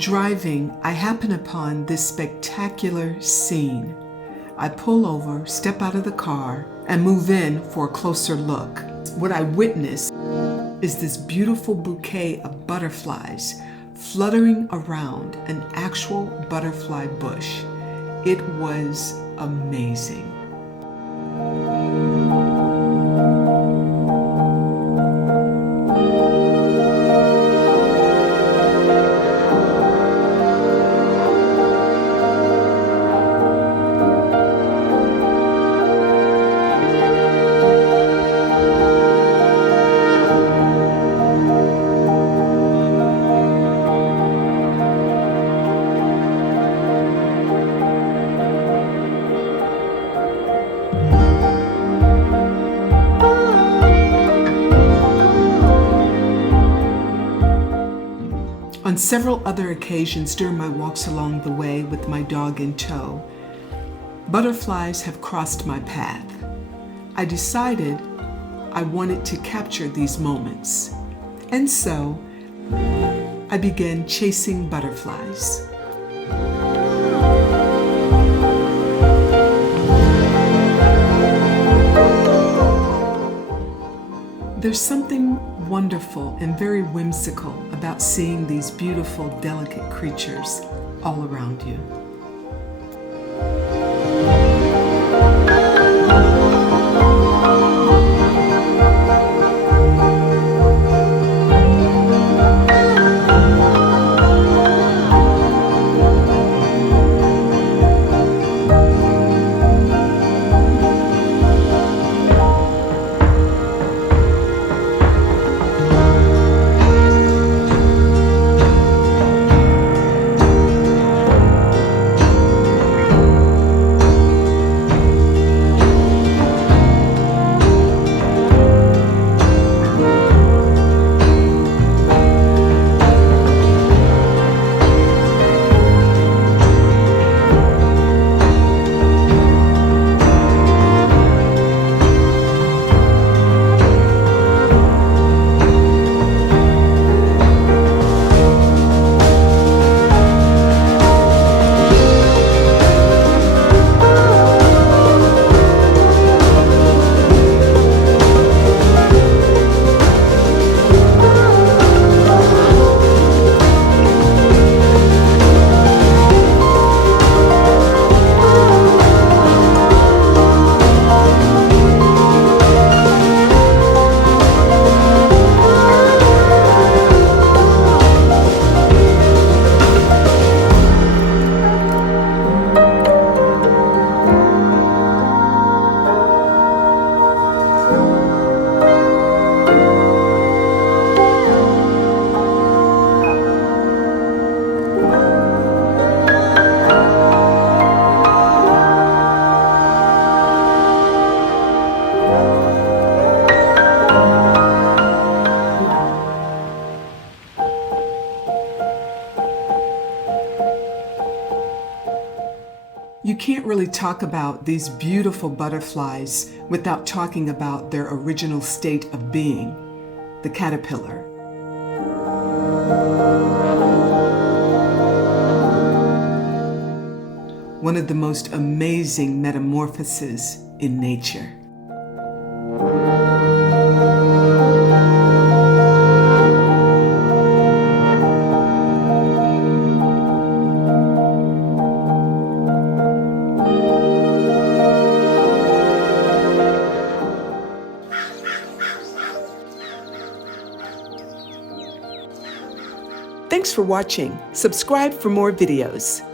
driving, I happen upon this spectacular scene. I pull over, step out of the car, and move in for a closer look. What I witness is this beautiful bouquet of butterflies fluttering around an actual butterfly bush. It was amazing. On several other occasions during my walks along the way with my dog in tow, butterflies have crossed my path. I decided I wanted to capture these moments, and so I began chasing butterflies. There's something wonderful and very whimsical about seeing these beautiful, delicate creatures all around you. You can't really talk about these beautiful butterflies without talking about their original state of being, the caterpillar. One of the most amazing metamorphoses in nature. Thanks for watching. Subscribe for more videos.